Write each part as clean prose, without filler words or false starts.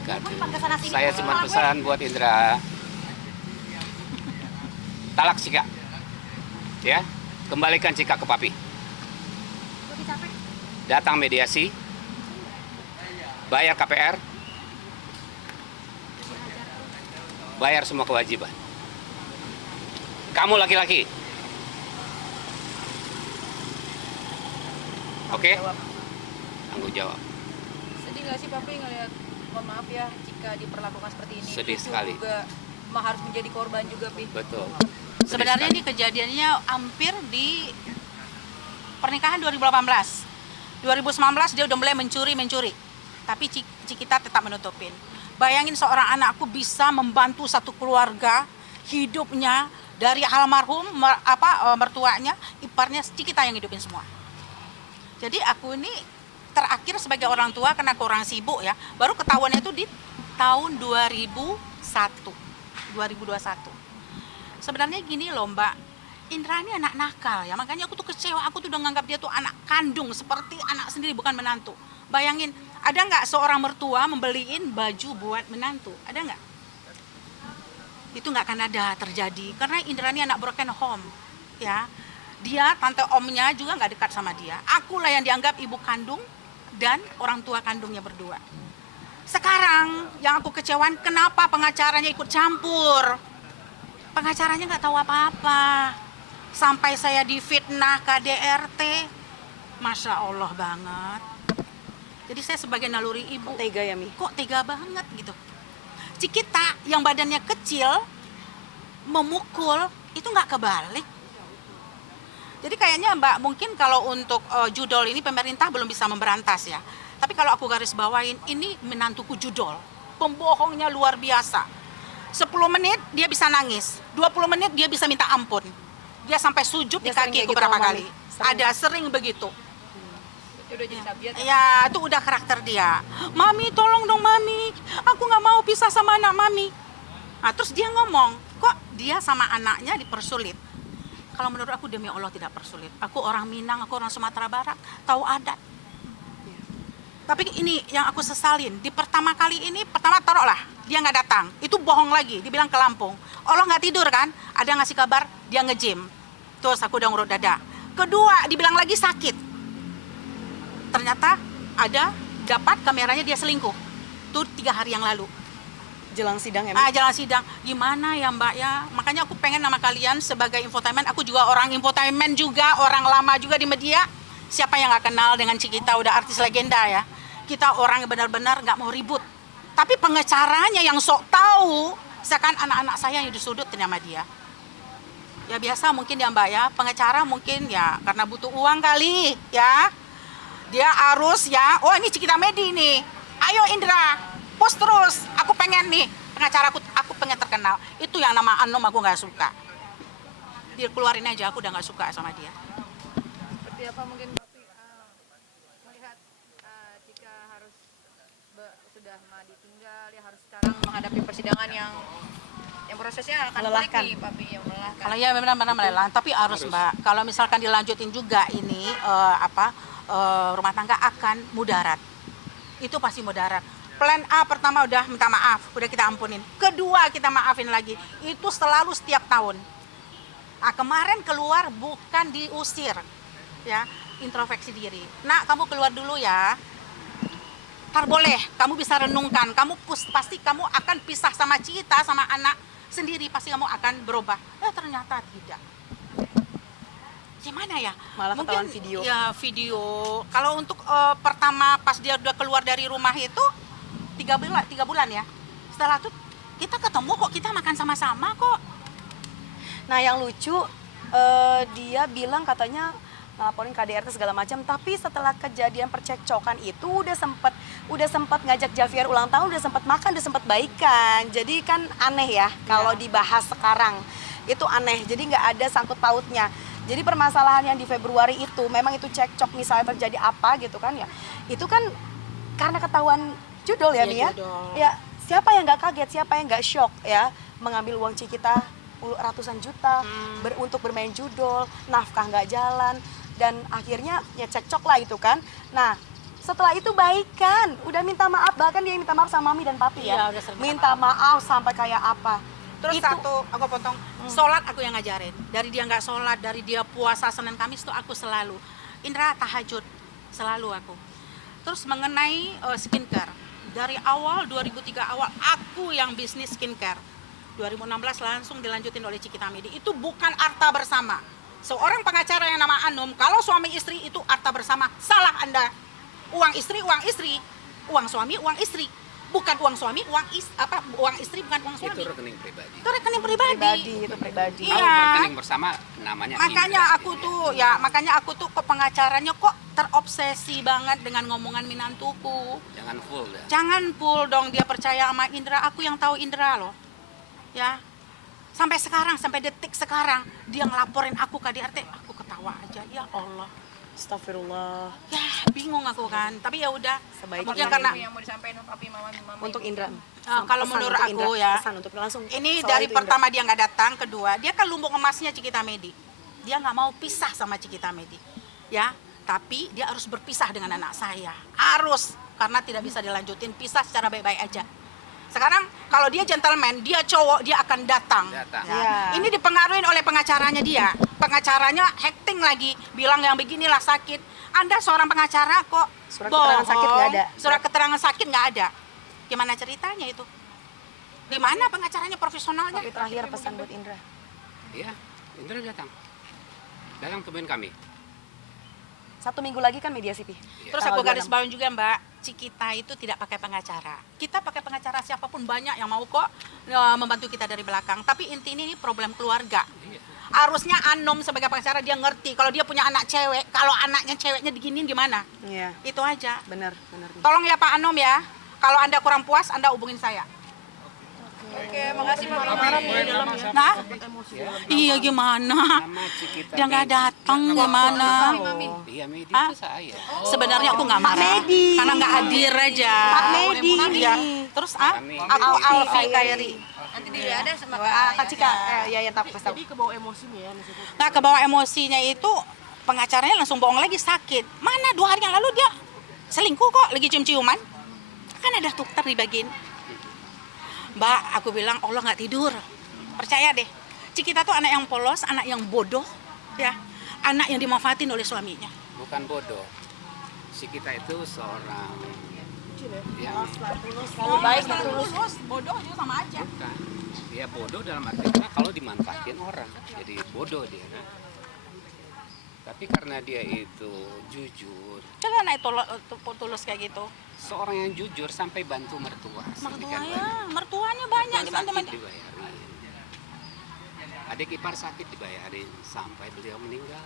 wabarakatuh. Saya cuma pesan buat Indra. Talak Cika. Ya, kembalikan Cika ke papi. Datang mediasi. Bayar KPR. Bayar semua kewajiban. Kamu laki-laki. Oke? Tanggung jawab. Sedih nggak sih Papi ngelihat, mohon maaf ya, jika diperlakukan seperti ini? Sedih Cucu sekali. juga harus menjadi korban juga, Pi. Betul. Sebenarnya ini kejadiannya hampir di pernikahan 2018. 2019 dia udah mulai mencuri. Tapi Cikita tetap menutupin. Bayangin seorang anakku bisa membantu satu keluarga hidupnya dari almarhum mertuanya, iparnya Cikita yang hidupin semua. Jadi aku ini terakhir sebagai orang tua karena aku orang sibuk ya, baru ketahuannya itu di tahun 2021. Sebenarnya gini loh Mbak, Indra ini anak nakal ya, makanya aku tuh kecewa, aku tuh udah nganggap dia tuh anak kandung seperti anak sendiri, bukan menantu. Bayangin, ada nggak seorang mertua membeliin baju buat menantu? Ada nggak? Itu nggak akan ada terjadi, karena Indra ini anak broken home ya. Dia, tante omnya juga nggak dekat sama dia. Akulah yang dianggap ibu kandung dan orang tua kandungnya berdua. Sekarang yang aku kecewain, kenapa pengacaranya ikut campur? Pengacaranya nggak tahu apa-apa. Sampai saya difitnah KDRT. Masya Allah banget. Jadi saya sebagai naluri ibu, Tega ya, Mi? kok tega banget gitu. Cikita yang badannya kecil, memukul, itu nggak kebalik. Jadi kayaknya Mbak, mungkin kalau untuk judol ini pemerintah belum bisa memberantas ya. Tapi kalau aku garis bawain, ini menantuku judol. Pembohongnya luar biasa. 10 menit dia bisa nangis, 20 menit dia bisa minta ampun. Dia sampai sujud di Dia sering kakiku kayak gitu, berapa Mami. kali. Ada sering begitu. Itu udah jadi tabiat. Ya, itu udah karakter dia. Mami, tolong dong Mami. Aku nggak mau pisah sama anak Mami. Nah, terus dia ngomong, kok dia sama anaknya dipersulit? Kalau menurut aku demi Allah tidak persulit. Aku orang Minang, aku orang Sumatera Barat, tahu adat. Tapi ini yang aku sesalin, di pertama kali ini, pertama taruhlah, dia nggak datang. Itu bohong lagi, dibilang ke Lampung. Allah nggak tidur kan? Ada ngasih kabar, dia nge-gym. Terus aku udah ngurut dada. Kedua, dibilang lagi sakit. Ternyata ada, dapat kameranya dia selingkuh. Itu 3 hari yang lalu. Jelang sidang ya, Mi? Jalan sidang. Gimana ya Mbak ya? Makanya aku pengen nama kalian sebagai infotainment. Aku juga orang infotainment juga, orang lama juga di media. Siapa yang nggak kenal dengan Cikita, udah artis legenda ya. Kita orang yang benar-benar nggak mau ribut. Tapi pengacaranya yang sok tahu, misalkan anak-anak saya yang disudut sama dia. Ya biasa mungkin ya Mbak ya, pengacara mungkin ya karena butuh uang kali ya. Dia harus ya, oh ini Cikita Medi nih. Ayo Indra, post terus, aku pengen nih, pengacara aku pengen terkenal. Itu yang nama Anom aku nggak suka. Dia keluarin aja, aku udah nggak suka sama dia. Seperti apa mungkin Papi melihat jika harus sudah ditinggal, ya harus sekarang menghadapi persidangan yang prosesnya akan Melelahkan. pelik nih, Papi, yang melelahkan. Kalau ya benar-benar melelahkan, tapi harus Mbak. Kalau misalkan dilanjutin juga ini rumah tangga akan mudarat. Itu pasti mudarat. Plan A pertama udah minta maaf, udah kita ampunin. Kedua kita maafin lagi. Itu selalu setiap tahun. Nah, kemarin keluar bukan diusir, ya, introspeksi diri. Nak, kamu keluar dulu ya. Ntar boleh, kamu bisa renungkan. Pasti kamu akan pisah sama Cita, sama anak sendiri. Pasti kamu akan berubah. Ternyata tidak. Gimana ya? Malah ketahuan Mungkin video. ya video. Kalau untuk pertama pas dia udah keluar dari rumah itu 3 bulan ya. Setelah itu kita ketemu kok, kita makan sama-sama kok. Nah yang lucu dia bilang katanya ngelaporin KDRT segala macam, tapi setelah kejadian percekcokan itu udah sempat ngajak Javier ulang tahun, udah sempat makan, udah sempat baikan. Jadi kan aneh ya kalau dibahas sekarang. Itu aneh. Jadi nggak ada sangkut pautnya. Jadi permasalahan yang di Februari itu memang itu cekcok misalnya terjadi apa gitu kan ya. Itu kan karena ketahuan judol ya, Mia. Ya, siapa yang nggak kaget, siapa yang nggak shock ya mengambil uang Cikita ratusan juta untuk bermain judol, nafkah nggak jalan dan akhirnya ya cekcok lah itu kan. Nah, Setelah itu baikan, udah minta maaf, bahkan dia minta maaf sama mami dan papi ya. Iya, udah sering Minta maaf sampai kayak apa. Terus Itu- satu, aku potong, sholat aku yang ngajarin. Dari dia nggak sholat, dari dia puasa Senin Kamis tuh aku selalu. Indra tahajud, selalu aku. Terus mengenai skincare, dari awal 2003 awal aku yang bisnis skincare. 2016 langsung dilanjutin oleh Cikita Medi. Itu bukan harta bersama. Seorang pengacara yang nama Anum, kalau suami istri itu harta bersama, salah Anda. Uang istri, uang suami, uang istri. Bukan uang suami, uang istri bukan uang suami. Itu rekening pribadi. Itu rekening pribadi. Itu pribadi. Iya. Kalau rekening bersama namanya Makanya Indra. aku tuh kok pengacaranya kok terobsesi banget dengan ngomongan minantuku. Jangan full ya. Jangan full dong dia percaya sama Indra, aku yang tahu Indra loh. Ya. Sampai sekarang, sampai detik sekarang dia ngelaporin aku ke KDRT, aku ketawa aja. Ya Allah. Astagfirullah. Ya, bingung aku kan. Tapi ya udah. Sebaiknya Mungkin karena yang mau disampaikan papi mama mama Untuk Indra. kalau Pesan menurut untuk Indra, aku ya, pesan untuk langsung. ini soal dari itu, Indra. pertama dia nggak datang, kedua dia kan lumbung emasnya Cikita Medi. Dia nggak mau pisah sama Cikita Medi, ya. Tapi dia harus berpisah dengan anak saya, harus karena tidak bisa dilanjutin pisah secara baik-baik aja. Sekarang kalau dia gentleman, dia cowok, dia akan datang. Datang. Ya. Iya. Ini dipengaruhi oleh pengacaranya dia. Pengacaranya hacking lagi, bilang yang beginilah sakit. Anda seorang pengacara kok Surat keterangan sakit nggak ada. Surat keterangan sakit nggak ada. Gimana ceritanya itu? Di mana pengacaranya profesionalnya? Tapi terakhir pesan buat Indra. Iya, Indra datang. Datang temuin kami. 1 minggu lagi kan mediasi, Pi. Terus aku garis bawain juga Mbak, Cikita itu tidak pakai pengacara. Kita pakai pengacara siapapun banyak yang mau kok membantu kita dari belakang. Tapi inti ini problem keluarga. Harusnya Anom sebagai pengacara dia ngerti kalau dia punya anak cewek, kalau anaknya ceweknya diginiin gimana. Iya, Itu aja. benar. Tolong ya Pak Anom ya, kalau Anda kurang puas Anda hubungin saya. Oke, makasih papi mama. Nah, iya gimana? Nama Cikita Dia nggak Medi. datang gimana? Iya, Medi Hah? itu saya. Sebenarnya aku nggak marah, Medi. karena nggak hadir aja. Pak Medi. Ya. Terus Kami. aku Alfi Kairi. Nanti dia ada sama Kak Cika, ya tahu kasih tahu. Nah, kebawa emosinya itu pengacaranya langsung bohong lagi sakit. Mana 2 hari yang lalu dia selingkuh kok, lagi cium-ciuman. Kan ada dokter di bagian. Mbak, aku bilang Allah nggak tidur. Percaya deh. Cikita tuh anak yang polos, anak yang bodoh, ya. Anak yang dimanfaatin oleh suaminya. Bukan bodoh. Si kita itu seorang yang Baik, tulus, bodoh juga sama aja. bukan. Dia bodoh dalam artinya kalau dimanfaatin orang, jadi bodoh dia kan. Tapi karena dia itu jujur, Coba anak tulus kayak gitu. seorang yang jujur sampai bantu mertua. Mertuanya banyak Sakit dibantu. dibayarin. Adik ipar sakit dibayarin sampai beliau meninggal.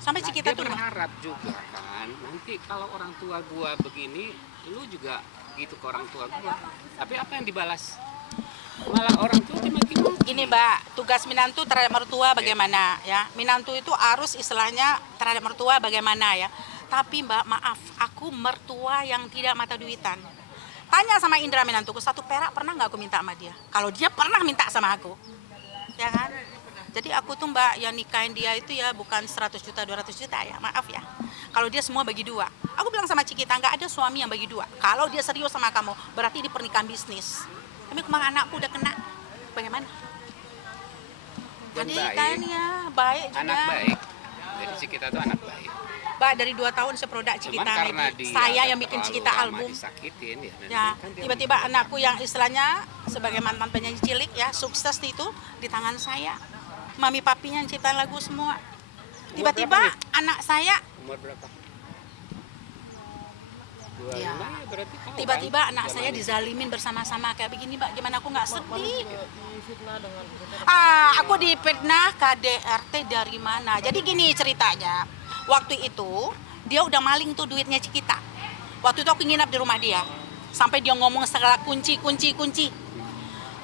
Sampai Nah, Cikita dia tuh berharap juga kan, nanti kalau orang tua gua begini, lu juga gitu ke orang tua gua. Tapi apa yang dibalas? Malah orang tua dimaki-maki. Gini Mbak, tugas minantu terhadap mertua bagaimana ya? Minantu itu harus istilahnya terhadap mertua bagaimana ya? Tapi Mbak, maaf, aku mertua yang tidak mata duitan. Tanya sama Indra minantuku, 1 perak pernah nggak aku minta sama dia? Kalau dia pernah minta sama aku, ya kan? Jadi aku tuh Mbak yang nikahin dia itu ya bukan 100 juta, 200 juta ya, maaf ya. Kalau dia semua bagi 2. Aku bilang sama Cikita, nggak ada suami yang bagi 2. Kalau dia serius sama kamu, berarti di pernikahan bisnis. Tapi kemana anakku udah kena, bagaimana? Dan Jadi baik. kan ya baik juga. Anak baik. Jadi si kita tuh anak baik. Mbak dari 2 tahun saya produk Cuman Cikita karena Medi. dia Saya udah yang bikin terlalu Cikita lama album. disakitin ya. dan Ya, kan dia tiba-tiba meninggal. anakku yang istilahnya sebagai mantan penyanyi cilik ya, sukses itu di tangan saya. Mami papinya yang ciptain lagu semua. Tiba-tiba berapa nih? anak saya Umur berapa? 25 Ya. ya berarti tahu tiba-tiba kan? anak saya Zamannya. dizalimin bersama-sama kayak begini, Mbak. Gimana aku nggak sedih? Difitnah dengan Aku difitnah KDRT dari mana? Jadi gini ceritanya. Waktu itu dia udah maling tuh duitnya Cikita. Waktu itu aku nginap di rumah dia. Sampai dia ngomong segala kunci.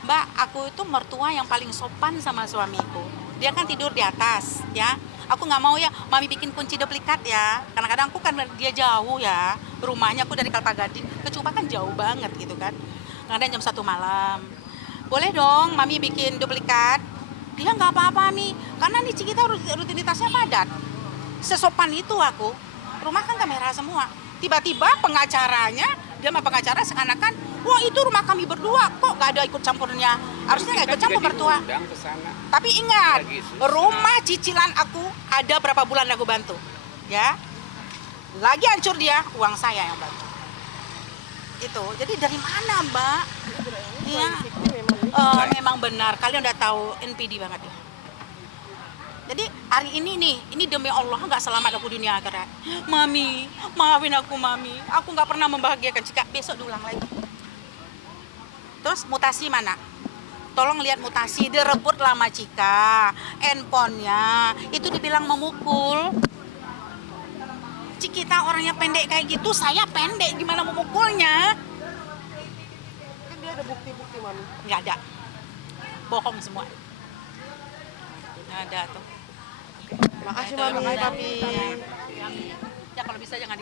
Mbak, aku itu mertua yang paling sopan sama suamiku. Dia kan tidur di atas, ya. Aku nggak mau ya, mami bikin kunci duplikat ya. Kadang-kadang aku kan dia jauh ya. Rumahnya aku dari Kelapa-Gading ke Cuba kan jauh banget gitu kan. Kadang jam 1 malam. Boleh dong, mami bikin duplikat. Dia nggak apa-apa nih, karena nih Cikita rutinitasnya padat. Sesopan itu aku. rumah kan kamera semua. Tiba-tiba pengacaranya, dia sama pengacara seakan-akan, wah itu rumah kami berdua, kok nggak ada ikut campurnya. Harusnya nggak ikut campur berdua. Diundang ke sana. Tapi ingat, Lagi susah. rumah cicilan aku ada berapa bulan aku bantu, ya. Lagi hancur dia, uang saya yang bantu. Itu, jadi dari mana Mbak? Iya, memang benar. Kalian udah tahu NPD banget ya. Jadi hari ini nih, ini demi Allah nggak selamat aku dunia akhirat. Mami, maafin aku Mami. Aku nggak pernah membahagiakan Cika. Besok diulang lagi. Terus mutasi mana? Tolong lihat mutasi, direbut lama Cika. Handphonenya, itu dibilang memukul. Kita orangnya pendek kayak gitu, saya pendek, gimana memukulnya? Kan dia ada bukti-bukti Mami. Nggak ada. Bohong semua. Nggak ada tuh. Makasih Nah, itu Mami, makanya. Papi. Ya kalau bisa jangan